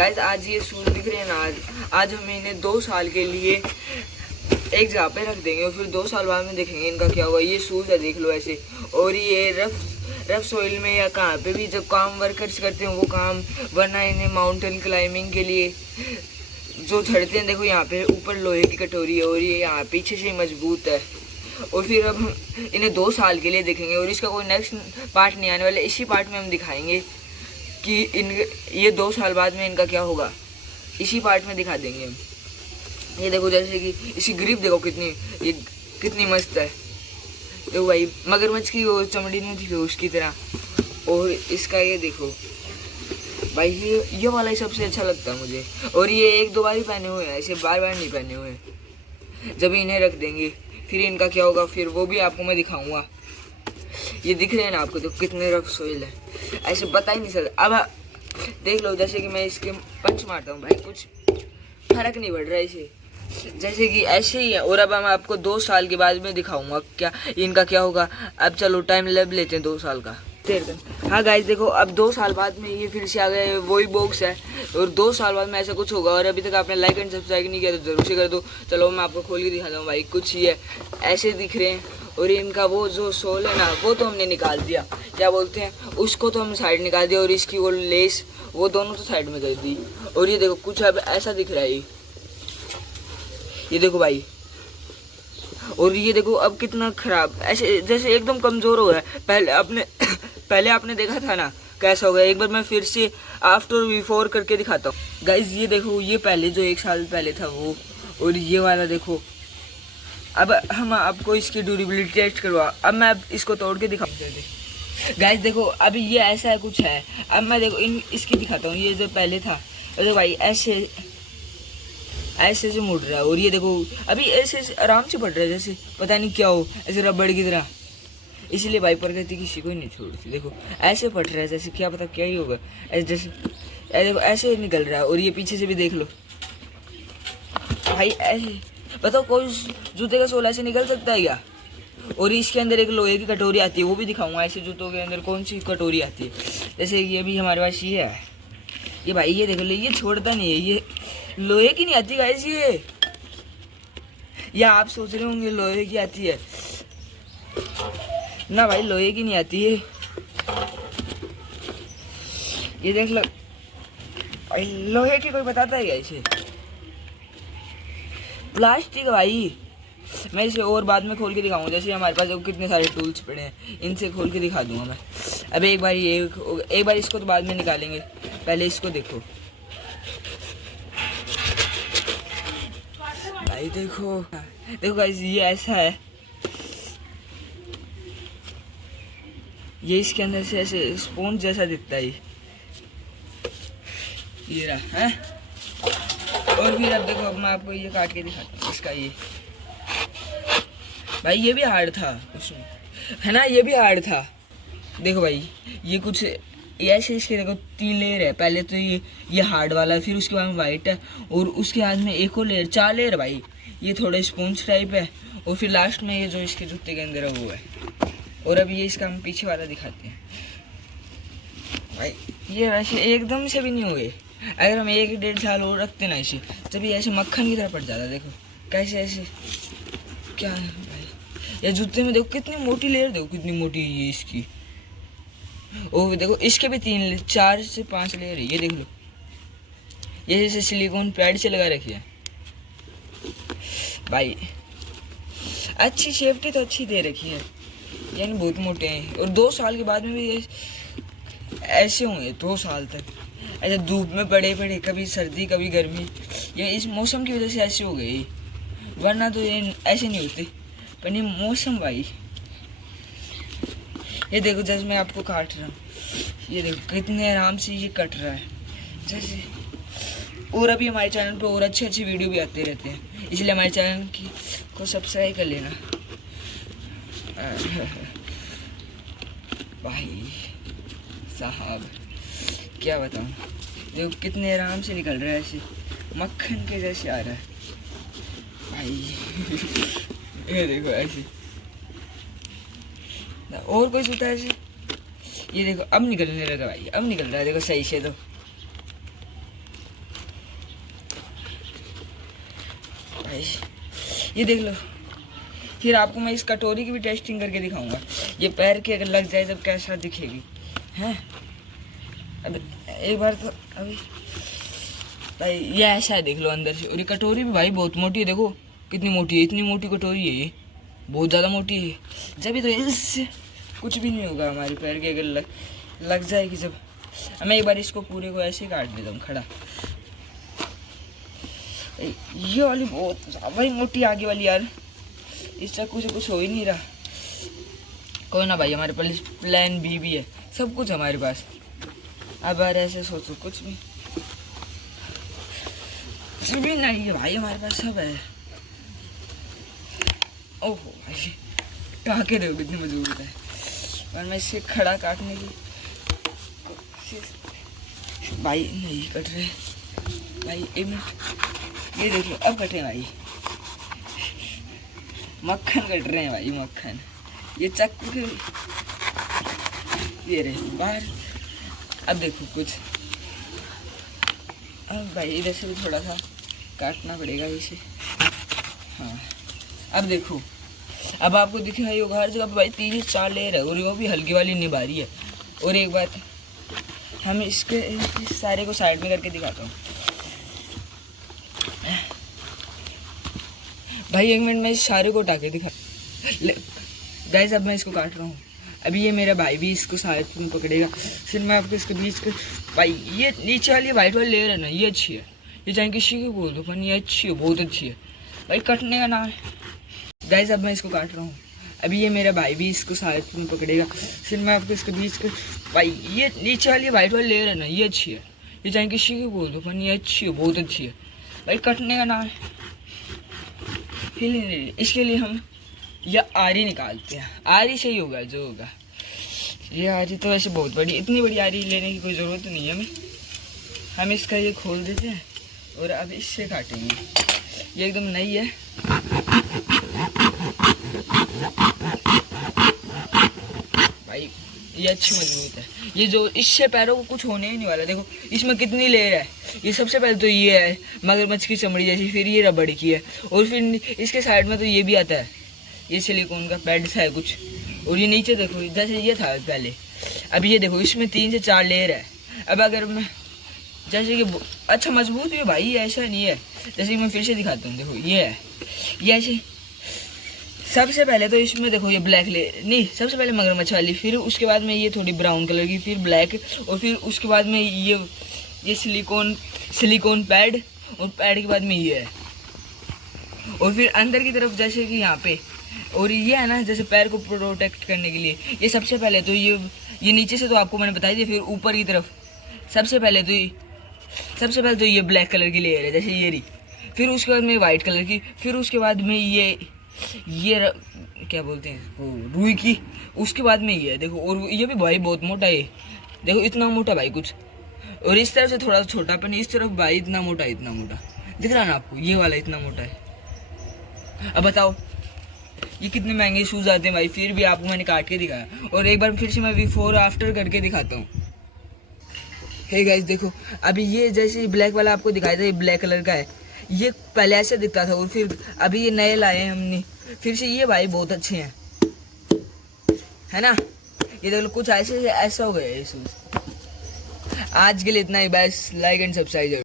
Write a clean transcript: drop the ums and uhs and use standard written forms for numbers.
Guys आज ये shoes दिख रहे हैं ना, आज हम इन्हें 2 साल के लिए एक जगह पे रख देंगे और फिर 2 साल बाद में देखेंगे इनका क्या होगा। ये शूज है, देख लो ऐसे। और ये रफ सोइल में या कहाँ पे भी जब काम वर्कर्स करते हैं वो काम, वरना इन्हें माउंटेन क्लाइंबिंग के लिए जो चढ़ते हैं, देखो यहाँ पे ऊपर लोहे की कटोरी है और ये यहाँ पीछे से मजबूत है। और फिर अब हम इन्हें 2 साल के लिए देखेंगे और इसका कोई नेक्स्ट पार्ट नहीं आने वाला, इसी पार्ट में हम दिखाएंगे कि ये 2 साल बाद में इनका क्या होगा, इसी पार्ट में दिखा देंगे हम। ये देखो जैसे कि इसकी ग्रिप देखो कितनी मस्त है। देखो भाई मगरमच्छ की वो चमड़ी नहीं थी उसकी तरह। और इसका ये देखो भाई, ये वाला ही सबसे अच्छा लगता है मुझे। और ये 1-2 बार ही पहने हुए हैं, ऐसे बार बार नहीं पहने हुए हैं। जब इन्हें रख देंगे फिर इनका क्या होगा, फिर वो भी आपको मैं दिखाऊंगा। ये दिख रहे हैं ना आपको, तो कितने रफ सोइल है, ऐसे बता ही नहीं सकता। अब देख लो जैसे कि मैं इसके पंच मारता हूँ भाई, कुछ फर्क नहीं पड़ रहा है इसे, जैसे कि ऐसे ही है। और अब मैं आपको 2 साल के बाद में दिखाऊंगा क्या इनका क्या होगा। अब चलो टाइम लैब लेते हैं 2 साल का। हाँ गाइस देखो, अब 2 साल बाद में ये फिर से आ गए, वही बॉक्स है और 2 साल बाद में ऐसा कुछ होगा। और अभी तक आपने लाइक एंड सब्सक्राइब नहीं किया तो जरूर से कर दो। चलो मैं आपको खोल के दिखाता हूँ भाई, कुछ ही है ऐसे दिख रहे हैं। और इनका वो जो सोल है ना, वो तो हमने निकाल दिया, क्या बोलते हैं उसको, तो हम साइड निकाल दिया। और इसकी वो लेस वो दोनों तो साइड में कर दी। और ये देखो कुछ अब ऐसा दिख रहा है ये देखो भाई। और ये देखो अब कितना खराब, ऐसे जैसे एकदम कमज़ोर हो रहा है। पहले आपने देखा था ना कैसा हो गया। एक बार मैं फिर से आफ्टर बिफोर करके दिखाता हूँ गाइज। ये देखो, ये पहले जो 1 साल पहले था वो, और ये वाला देखो। अब हम आपको इसकी ड्यूरेबिलिटी टेस्ट करवा, अब मैं इसको तोड़ के दिखाऊँ गाइज। देखो अभी ये ऐसा है कुछ है। अब मैं देखो इसकी दिखाता हूँ। ये जो पहले था देखो भाई, ऐसे से मुड़ रहा है। और ये देखो अभी ऐसे आराम से पड़ रहा है, जैसे पता नहीं क्या हो, ऐसे रबड़ की तरह। इसलिए भाई प्रकृति किसी को ही नहीं छोड़ती। देखो ऐसे पड़ रहा है जैसे क्या पता क्या ही होगा, ऐसे जैसे देखो ऐसे निकल रहा है। और ये पीछे से भी देख लो भाई, ऐसे बताओ कोई जूते का सोल ऐसे निकल सकता है क्या। और इसके अंदर एक लोहे की कटोरी आती है, वो भी दिखाऊंगा। ऐसे जूतों के अंदर कौन सी कटोरी आती है, जैसे ये भी हमारे पास ये है। ये भाई ये देखो, ये छोड़ता नहीं है, ये लोहे की नहीं आती गाइस ये। या आप सोच रहे होंगे लोहे की आती है ना भाई, लोहे की नहीं आती है। ये देख लो भाई, लोहे की कोई बताता है क्या इसे, प्लास्टिक भाई। मैं इसे और बाद में खोल के दिखाऊंगा, जैसे हमारे पास कितने सारे टूल्स पड़े हैं, इनसे खोल के दिखा दूंगा मैं। अब एक बार इसको तो बाद में निकालेंगे, पहले इसको देखो भाई। देखो गाइस, ये ऐसा है, ये इसके अंदर से ऐसे स्पॉन्ज जैसा दिखता है ये रहा है। और फिर अब देखो, अब मैं आपको ये काट के दिखाता हूँ इसका। ये भाई ये भी हार्ड था उसमें, है ना, ये भी हार्ड था। देखो भाई ये कुछ ऐसे इसके देखो 3 लेयर है। पहले तो ये हार्ड वाला है, फिर उसके बाद वाइट है, और उसके बाद में एक और लेयर, 4 लेयर भाई। ये थोड़ा स्पॉन्ज टाइप है, और फिर लास्ट में ये जो इसके जूते के अंदर है वो है। और अब ये इसका हम पीछे वाला दिखाते हैं भाई। ये वैसे एकदम से भी नहीं हुए, अगर हम 1-1.5 साल और रखते ना इसे, तब ये ऐसे मक्खन की तरह पड़ जाता। देखो कैसे ऐसे क्या है भाई। ये जूते में देखो कितनी मोटी लेयर, देखो कितनी मोटी है इसकी। और देखो इसके भी 4 से 5 लेयर है, ये देख लो। ये जैसे सिलिकॉन पैड से लगा रखी है भाई। अच्छी सेफ्टी तो अच्छी दे रखी है, यानी बहुत मोटे हैं। और 2 साल के बाद में भी ऐसे होंगे 2 साल तक, ऐसे धूप में पड़े कभी सर्दी कभी गर्मी। ये इस मौसम की वजह से ऐसे हो गए, वरना तो ये ऐसे नहीं होते। पर ये मौसम भाई, ये देखो जैसे मैं आपको काट रहा हूँ, ये देखो कितने आराम से ये कट रहा है जैसे। और अभी हमारे चैनल पे और अच्छे वीडियो भी आते रहते हैं, इसलिए हमारे चैनल को सब्सक्राइब कर लेना भाई साहब। क्या बताऊँ, देखो कितने आराम से निकल रहा है, ऐसे मक्खन के जैसे आ रहा है भाई। ये देखो ऐसे, और कोई जूता ऐसे, ये देखो अब निकलने लगा भाई, अब निकल रहा है देखो सही से। तो भाई, ये देख लो। फिर आपको मैं इस कटोरी की भी टेस्टिंग करके दिखाऊंगा। ये पैर के अगर लग जाए तब कैसा दिखेगी हैं। अब एक बार तो अभी भाई ये ऐसा है, देख लो अंदर से। और ये कटोरी भी भाई बहुत मोटी है, देखो कितनी मोटी है। इतनी मोटी कटोरी है ये, बहुत ज़्यादा मोटी है। जब भी तो इससे कुछ भी नहीं होगा हमारे पैर के अगर लग जाएगी जब। मैं एक बार इसको पूरे को ऐसे काट देता हूँ खड़ा। ये वाली बहुत ज़्यादा ही मोटी आगे वाली यार, इस चाकू से कुछ हो ही नहीं रहा। कोई ना भाई, हमारे पास प्लान बी भी है, सब कुछ हमारे पास। अब यार ऐसे सोचो कुछ भी नहीं है भाई, हमारे पास सब है। ओहो भाई, टाके देखो कितनी मजबूत है। और मैं इसे खड़ा काटने की भाई नहीं कट रहे भाई। एक मिनट, ये देख लो अब कट रहे भाई। मक्खन कट रहे हैं भाई, मक्खन। ये चाकू के ये रहे बाहर। अब देखो कुछ, अब भाई इधर से भी थोड़ा सा काटना पड़ेगा इसे। हाँ अब देखो, अब आपको दिखाई होगा हर जगह भाई 3 से 4 लेयर है, और वो भी हल्की वाली निभारी है। और एक बात हम इसके इस सारे को साइड में करके दिखाता हूँ भाई। 1 मिनट में इस सारे को उठा के दिखा गाइस। अब मैं इसको काट रहा हूँ। अभी ये मेरा भाई भी इसको साइड में पकड़ेगा, फिर मैं आपको इसके बीच के भाई ये नीचे वाली वाइट वाली लेयर है ना, ये अच्छी है। ये चाहे किसी को बोल दो पर ये अच्छी है, बहुत अच्छी है भाई। कटने का ना है गाइस। अब मैं इसको काट रहा हूँ। अभी ये मेरा भाई भी इसको साइड में पकड़ेगा, फिर मैं आपको इसके बीच के भाई ये नीचे वाली वाइट वाली लेयर है ना, ये अच्छी है। ये चाहे किसी को बोल दो पर ये अच्छी है, बहुत अच्छी है भाई। कटने का ना है। इसके लिए हम या आरी निकालते हैं। आरी से ही होगा जो होगा। ये आरी तो वैसे बहुत बड़ी, इतनी बड़ी आरी लेने की कोई ज़रूरत नहीं है हमें। हम इसका ये खोल देते हैं और अब इससे काटेंगे। ये एकदम नई है भाई, ये अच्छी मजबूत है। ये जो इससे पैरों को कुछ होने ही नहीं वाला। देखो इसमें कितनी लेयर है। ये सबसे पहले तो ये है मगरमच्छ की चमड़ी जैसी, फिर ये रबड़ की है, और फिर इसके साइड में तो ये भी आता है, ये सिलिकॉन का पैड सा है कुछ। और ये नीचे देखो जैसे ये था पहले। अब ये देखो इसमें 3 से 4 लेयर है। अब अगर मैं जैसे कि अच्छा मजबूत है भाई, ऐसा नहीं है। जैसे कि मैं फिर से दिखाता हूँ, देखो ये है, ये ऐसे। सबसे पहले तो इसमें देखो ये ब्लैक लेयर नहीं, सबसे पहले मगरमच्छ वाली, फिर उसके बाद में ये थोड़ी ब्राउन कलर की, फिर ब्लैक, और फिर उसके बाद में ये सिलिकॉन पैड, और पैड के बाद में ये है। और फिर अंदर की तरफ जैसे कि यहाँ पे, और ये है ना जैसे पैर को प्रोटेक्ट करने के लिए। ये सबसे पहले तो ये नीचे से तो आपको मैंने बताई थी। फिर ऊपर की तरफ सबसे पहले तो ये ब्लैक कलर की लेयर है जैसे ये रही। फिर उसके बाद में वाइट कलर की, फिर उसके बाद में ये क्या बोलते हैं इसको, रुई की। उसके बाद में ये है देखो, और ये भी भाई बहुत मोटा है। देखो इतना मोटा भाई कुछ, और इस तरफ से थोड़ा छोटा, पर इस तरफ भाई इतना मोटा दिख रहा ना आपको, ये वाला इतना मोटा है। अब बताओ ये कितने महंगे शूज आते हैं भाई, फिर भी आपको मैंने काट के दिखाया। और एक बार फिर से मैं बिफोर आफ्टर करके दिखाता हूँ। हे गाइस देखो, अभी ये जैसे ब्लैक वाला आपको दिखाया था, ये ब्लैक कलर का है। ये पहले ऐसे दिखता था, और फिर अभी ये नए लाए हैं हमने फिर से। ये भाई बहुत अच्छे हैं, है ना। ये देख लो कुछ ऐसा हो गया है शूज। आज के लिए इतना ही, बस लाइक एंड सब्सक्राइब।